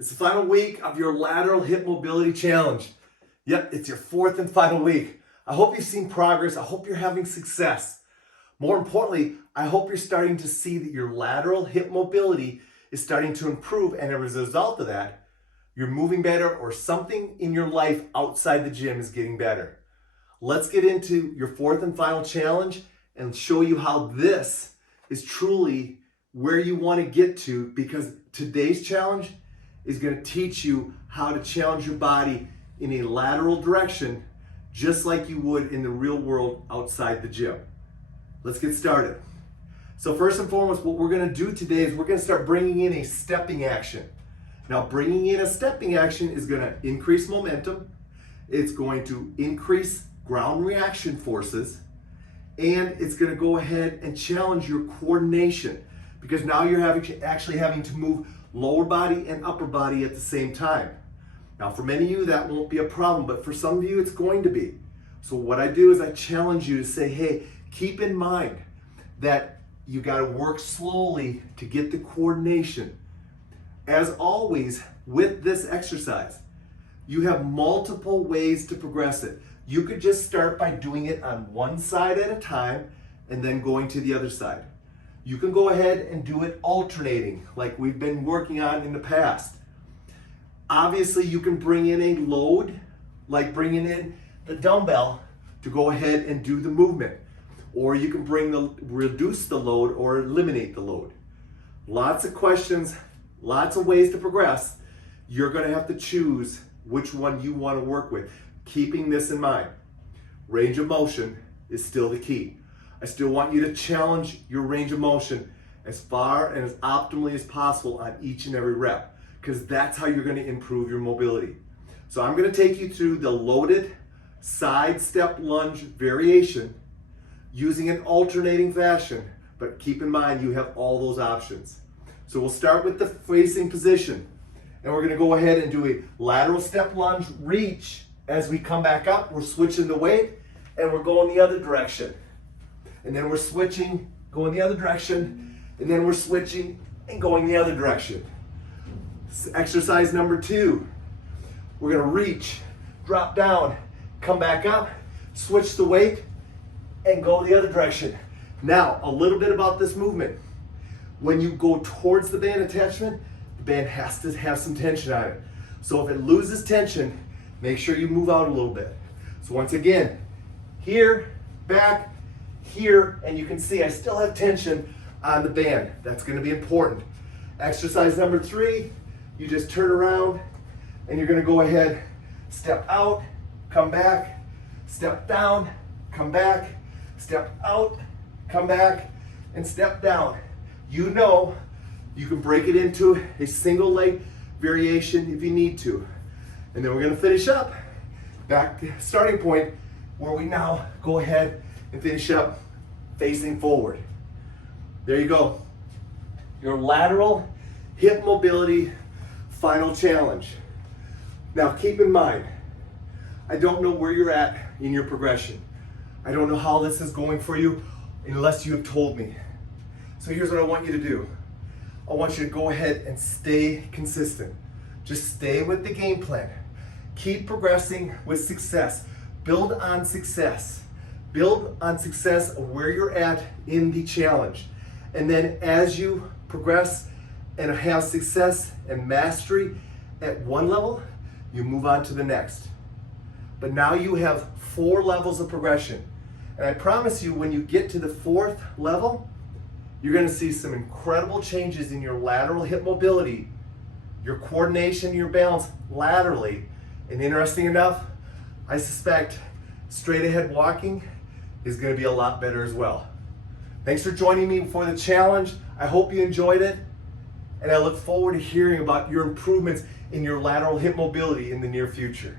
It's the final week of your Lateral Hip Mobility Challenge. Yep, it's your fourth and final week. I hope you've seen progress. I hope you're having success. More importantly, I hope you're starting to see that your lateral hip mobility is starting to improve, and as a result of that, you're moving better or something in your life outside the gym is getting better. Let's get into your fourth and final challenge and show you how this is truly where you want to get to, because today's challenge is going to teach you how to challenge your body in a lateral direction just like you would in the real world outside the gym. Let's get started. So first and foremost, what we're going to do today is we're going to start bringing in a stepping action. Now, bringing in a stepping action is going to increase momentum, it's going to increase ground reaction forces, and it's going to go ahead and challenge your coordination, because now you're actually having to move lower body and upper body at the same time. Now, for many of you, that won't be a problem, but for some of you, it's going to be. So what I do is I challenge you to say, hey, keep in mind that you got to work slowly to get the coordination. As always, with this exercise, you have multiple ways to progress it. You could just start by doing it on one side at a time and then going to the other side. You can go ahead and do it alternating like we've been working on in the past. Obviously, you can bring in a load, like bringing in the dumbbell to go ahead and do the movement. Or you can reduce the load or eliminate the load. Lots of questions, lots of ways to progress. You're going to have to choose which one you want to work with. Keeping this in mind, range of motion is still the key. I still want you to challenge your range of motion as far and as optimally as possible on each and every rep, because that's how you're going to improve your mobility. So I'm going to take you through the loaded side step lunge variation using an alternating fashion, but keep in mind you have all those options. So we'll start with the facing position, and we're going to go ahead and do a lateral step lunge reach. As we come back up, we're switching the weight and we're going the other direction. And then we're switching, going the other direction, and then we're switching and going the other direction. Exercise number 2. We're going to reach, drop down, come back up, switch the weight, and go the other direction. Now, a little bit about this movement. When you go towards the band attachment, the band has to have some tension on it. So if it loses tension, make sure you move out a little bit. So once again, here, back, here, and you can see I still have tension on the band. That's going to be important. Exercise number 3, you just turn around and you're going to go ahead, step out, come back, step down, come back, step out, come back, and step down. You know you can break it into a single leg variation if you need to. And then we're going to finish up back to starting point, where we now go ahead and finish up facing forward. There you go. Your lateral hip mobility final challenge. Now keep in mind, I don't know where you're at in your progression. I don't know how this is going for you unless you have told me. So here's what I want you to do. I want you to go ahead and stay consistent. Just stay with the game plan. Keep progressing with success. Build on success. Build on success of where you're at in the challenge. And then as you progress and have success and mastery at one level, you move on to the next. But now you have 4 levels of progression. And I promise you, when you get to the 4th level, you're going to see some incredible changes in your lateral hip mobility, your coordination, your balance laterally. And interesting enough, I suspect straight ahead walking is going to be a lot better as well. Thanks for joining me for the challenge. I hope you enjoyed it, and I look forward to hearing about your improvements in your lateral hip mobility in the near future.